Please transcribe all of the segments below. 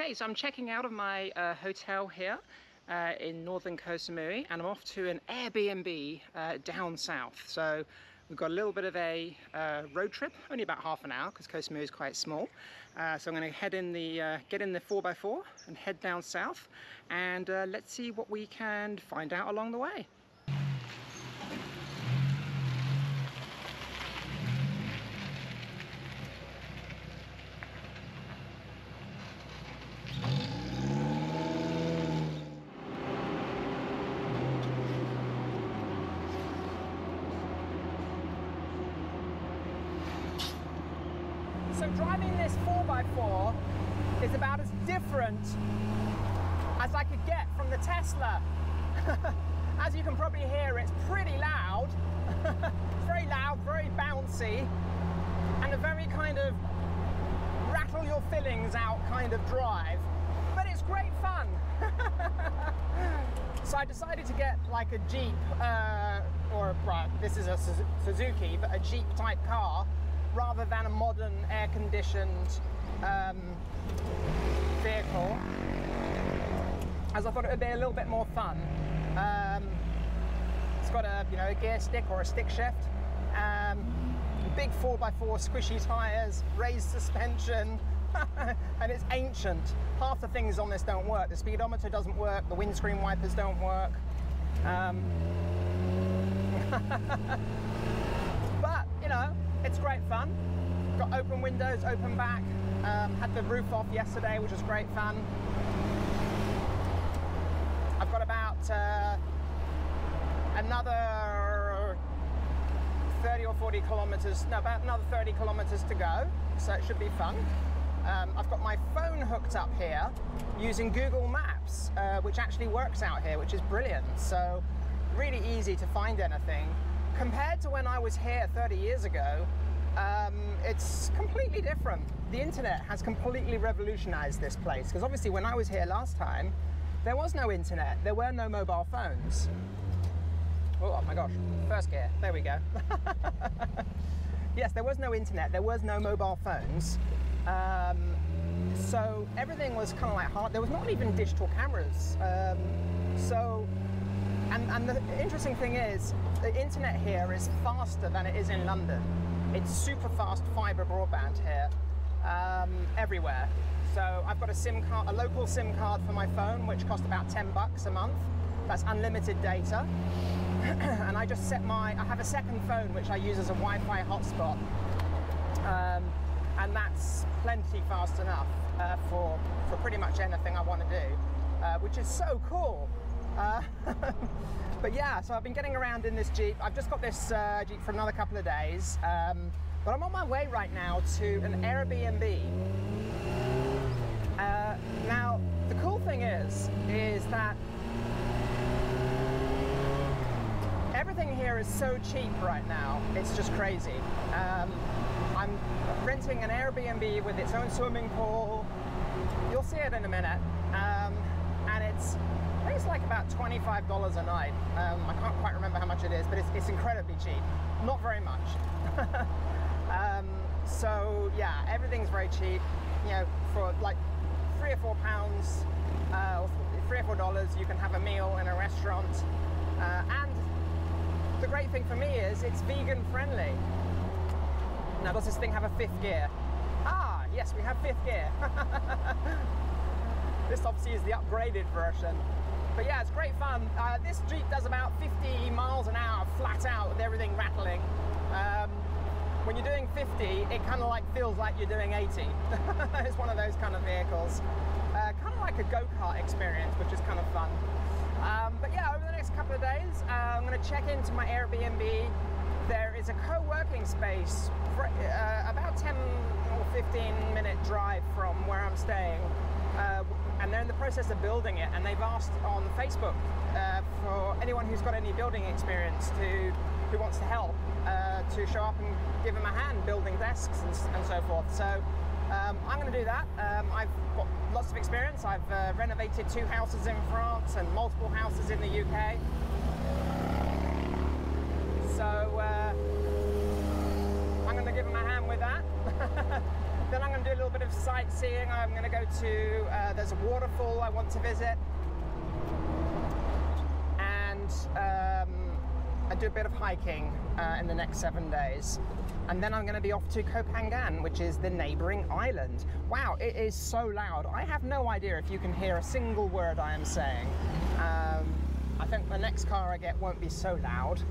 Okay, so I'm checking out of my hotel here in northern Ko Samui, and I'm off to an Airbnb down south. So we've got a little bit of a road trip, only about half an hour because Ko Samui is quite small. So I'm going to head in the get in the 4x4 and head down south, and let's see what we can find out along the way. So driving this 4x4 is about as different as I could get from the Tesla. As you can probably hear, it's pretty loud. It's very loud, very bouncy, and a very kind of rattle your fillings out kind of drive. But it's great fun. So I decided to get like a Jeep, well, this is a Suzuki, but a Jeep type car, rather than a modern air-conditioned vehicle, as I thought it would be a little bit more fun. It's got a gear stick or a stick shift, big 4x4 squishy tyres, raised suspension, and it's ancient. Half the things on this don't work. The speedometer doesn't work, the windscreen wipers don't work. But it's great fun. Got open windows, open back. Had the roof off yesterday, which was great fun. I've got about another 30 or 40 kilometers, no, about another 30 kilometers to go, so it should be fun. I've got my phone hooked up here using Google Maps, which actually works out here, which is brilliant. So really easy to find anything. Compared to when I was here 30 years ago, it's completely different. The internet has completely revolutionized this place, because obviously when I was here last time, there was no internet, there were no mobile phones. Oh my gosh, first gear, there we go. Yes, there was no internet, there was no mobile phones. So everything was kind of like hard. There was not even digital cameras. And the interesting thing is, the internet here is faster than it is in London. It's super fast fiber broadband here, everywhere. So I've got a SIM card, a local SIM card for my phone, which cost about 10 bucks a month. That's unlimited data. And I just set I have a second phone, which I use as a Wi-Fi hotspot. And that's plenty fast enough for pretty much anything I want to do, which is so cool. But yeah, so I've been getting around in this Jeep. I've just got this Jeep for another couple of days, but I'm on my way right now to an Airbnb. Now, the cool thing is that everything here is so cheap right now, it's just crazy. I'm renting an Airbnb with its own swimming pool. You'll see it in a minute. And I think it's like about $25 a night. I can't quite remember how much it is, but it's incredibly cheap. Not very much. So yeah, everything's very cheap. For like £3 or £4, or $3 or $4, you can have a meal in a restaurant. And the great thing for me is it's vegan friendly. Now, does this thing have a 5th gear? Ah, yes, we have 5th gear. This obviously is the upgraded version. But yeah, it's great fun. This Jeep does about 50 miles an hour flat out with everything rattling. When you're doing 50, it kind of like feels like you're doing 80. It's one of those kind of vehicles. Kind of like a go-kart experience, which is kind of fun. But yeah, over the next couple of days, I'm going to check into my Airbnb. There is a co-working space for about 10 or 15 minute drive from where I'm staying. And they're in the process of building it, and they've asked on Facebook for anyone who's got any building experience who wants to help to show up and give them a hand building desks and so forth. So I'm going to do that. I've got lots of experience. I've renovated 2 houses in France and multiple houses in the UK. So I'm going to give them a hand with that. Then I'm going to do a little bit of sightseeing. I'm going to go to, there's a waterfall I want to visit. And I do a bit of hiking in the next 7 days. And then I'm going to be off to Koh Phangan, which is the neighboring island. Wow, it is so loud. I have no idea if you can hear a single word I am saying. I think the next car I get won't be so loud,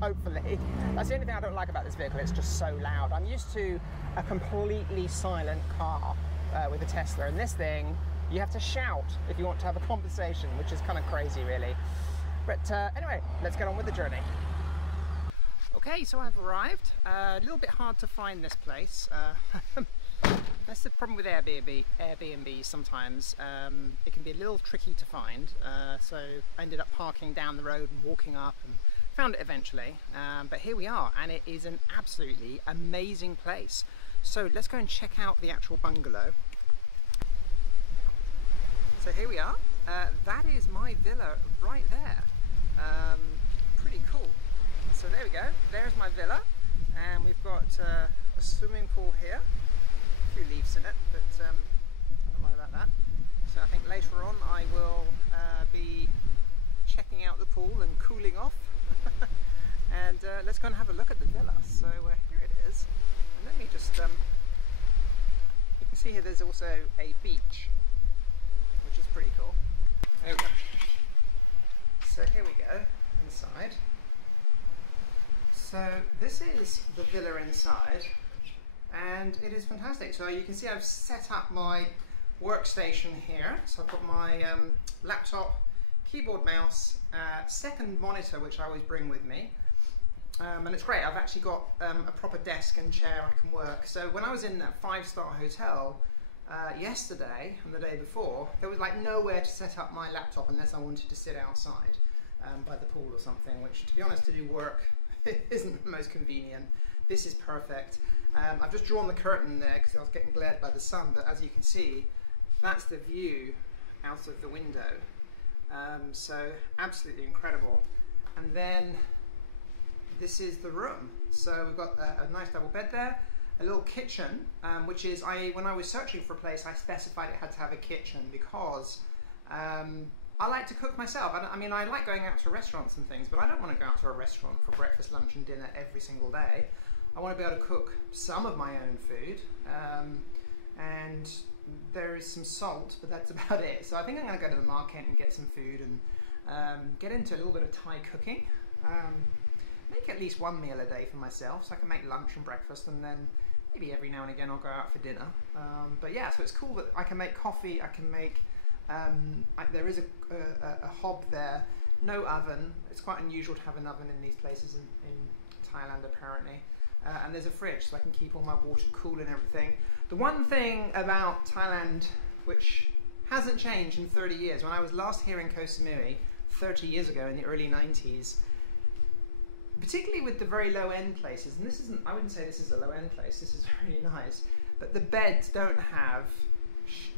hopefully. That's the only thing I don't like about this vehicle, it's just so loud. I'm used to a completely silent car with a Tesla, and this thing, you have to shout if you want to have a conversation, which is kind of crazy, really. But anyway, let's get on with the journey. Okay, so I've arrived. A little bit hard to find this place. That's the problem with Airbnb sometimes. It can be a little tricky to find. So I ended up parking down the road and walking up and found it eventually. But here we are, and it is an absolutely amazing place. So let's go and check out the actual bungalow. So here we are. That is my villa right there. Pretty cool. So there we go, there's my villa, and we've got a swimming pool here, a few leaves in it, but I don't worry about that. So I think later on I will be checking out the pool and cooling off, and let's go and have a look at the villa. So here it is, and let me just, you can see here there's also a beach, which is pretty cool. There we go. So here we go, inside. So this is the villa inside, and it is fantastic. So you can see I've set up my workstation here. So I've got my laptop, keyboard, mouse, second monitor, which I always bring with me. And it's great, I've actually got a proper desk and chair I can work. So when I was in that 5-star hotel yesterday and the day before, there was like nowhere to set up my laptop unless I wanted to sit outside by the pool or something, which, to be honest, to do work it isn't the most convenient. This is perfect. I've just drawn the curtain there because I was getting glared by the sun, but as you can see, that's the view out of the window. So absolutely incredible. And then this is the room. So we've got a nice double bed there, a little kitchen, which is, when I was searching for a place, I specified it had to have a kitchen because I like to cook myself. I mean, I like going out to restaurants and things, but I don't want to go out to a restaurant for breakfast, lunch and dinner every single day. I want to be able to cook some of my own food, and there is some salt, but that's about it. So I think I'm going to go to the market and get some food and get into a little bit of Thai cooking. Make at least one meal a day for myself, so I can make lunch and breakfast, and then maybe every now and again I'll go out for dinner. But yeah, so it's cool that I can make coffee, I can make there is a hob there, no oven. It's quite unusual to have an oven in these places in Thailand apparently. And there's a fridge so I can keep all my water cool and everything. The one thing about Thailand which hasn't changed in 30 years, when I was last here in Ko Samui 30 years ago in the early 90s, particularly with the very low end places, and this isn't, I wouldn't say this is a low end place, this is really nice, but the beds don't have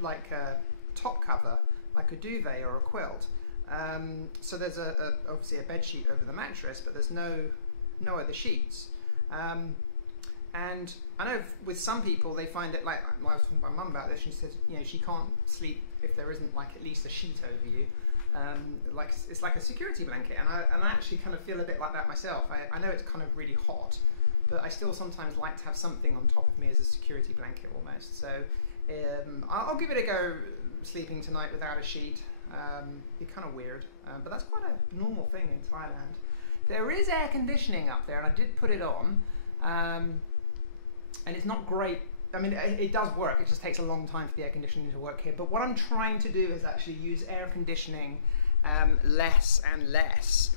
like a top cover like a duvet or a quilt. So there's obviously a bed sheet over the mattress, but there's no other sheets. And I know with some people they find it, like I was talking to my mum about this, she says, you know, she can't sleep if there isn't like at least a sheet over you. Like it's like a security blanket, and I actually kind of feel a bit like that myself. I know it's kind of really hot, but I still sometimes like to have something on top of me as a security blanket almost. So I'll give it a go sleeping tonight without a sheet. Be kind of weird, but that's quite a normal thing in Thailand. There is air conditioning up there, and I did put it on, and it's not great. I mean, it does work, it just takes a long time for the air conditioning to work here, but what I'm trying to do is actually use air conditioning less and less,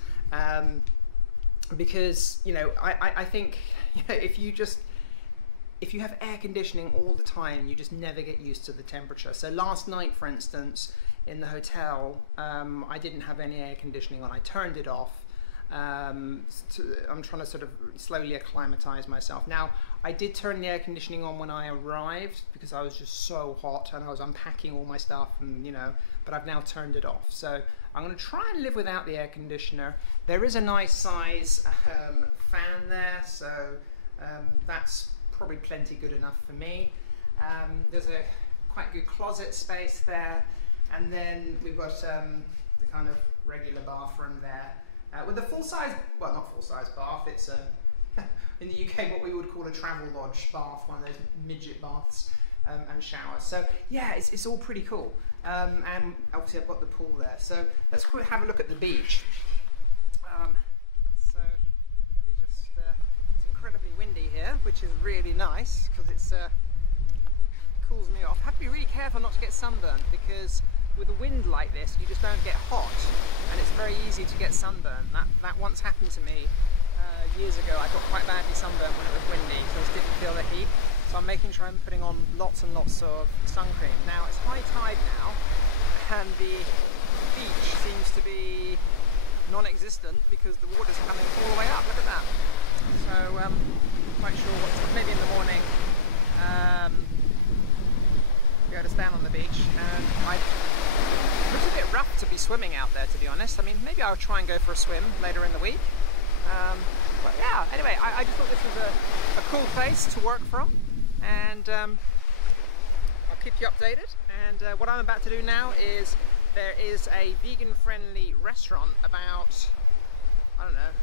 because, you know, I think, you know, if you have air conditioning all the time, you just never get used to the temperature. So last night, for instance, in the hotel, I didn't have any air conditioning on. I turned it off. I'm trying to sort of slowly acclimatize myself. Now, I did turn the air conditioning on when I arrived because I was just so hot and I was unpacking all my stuff, and, you know, but I've now turned it off. So I'm going to try and live without the air conditioner. There is a nice size fan there, so that's probably plenty good enough for me. There's a quite good closet space there, and then we've got the kind of regular bathroom there with a full-size, well, not full-size bath. It's a in the UK what we would call a travel lodge bath, one of those midget baths, and shower. So yeah, it's all pretty cool. And obviously I've got the pool there. So let's have a look at the beach. So let me just, it's incredibly windy here, which is really nice because it's cools me off. Have to be really careful not to get sunburned, because with a wind like this you just don't get hot, and it's very easy to get sunburned. That once happened to me years ago. I got quite badly sunburned when it was windy, so I just didn't feel the heat. So I'm making sure I'm putting on lots and lots of sun cream. Now it's high tide now, and the beach seems to be non-existent because the water's coming all the way up. Look at that. So quite sure what's maybe in the morning. Go to stand on the beach, and it looks a bit rough to be swimming out there, to be honest. I mean, maybe I'll try and go for a swim later in the week. But yeah, anyway, I just thought this was a cool place to work from, and I'll keep you updated. And what I'm about to do now is, there is a vegan-friendly restaurant about, I don't know,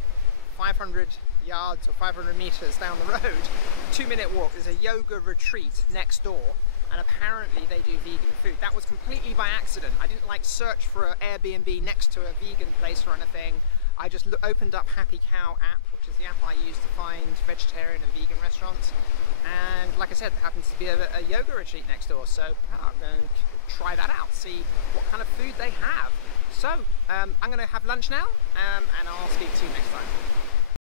500 yards or 500 meters down the road, 2-minute walk. There's a yoga retreat next door, and apparently they do vegan food. That was completely by accident. I didn't like search for an Airbnb next to a vegan place or anything. I just opened up Happy Cow app, which is the app I use to find vegetarian and vegan restaurants. And like I said, there happens to be a yoga retreat next door, so I'm going to try that out, see what kind of food they have. So I'm going to have lunch now, and I'll speak to you next time.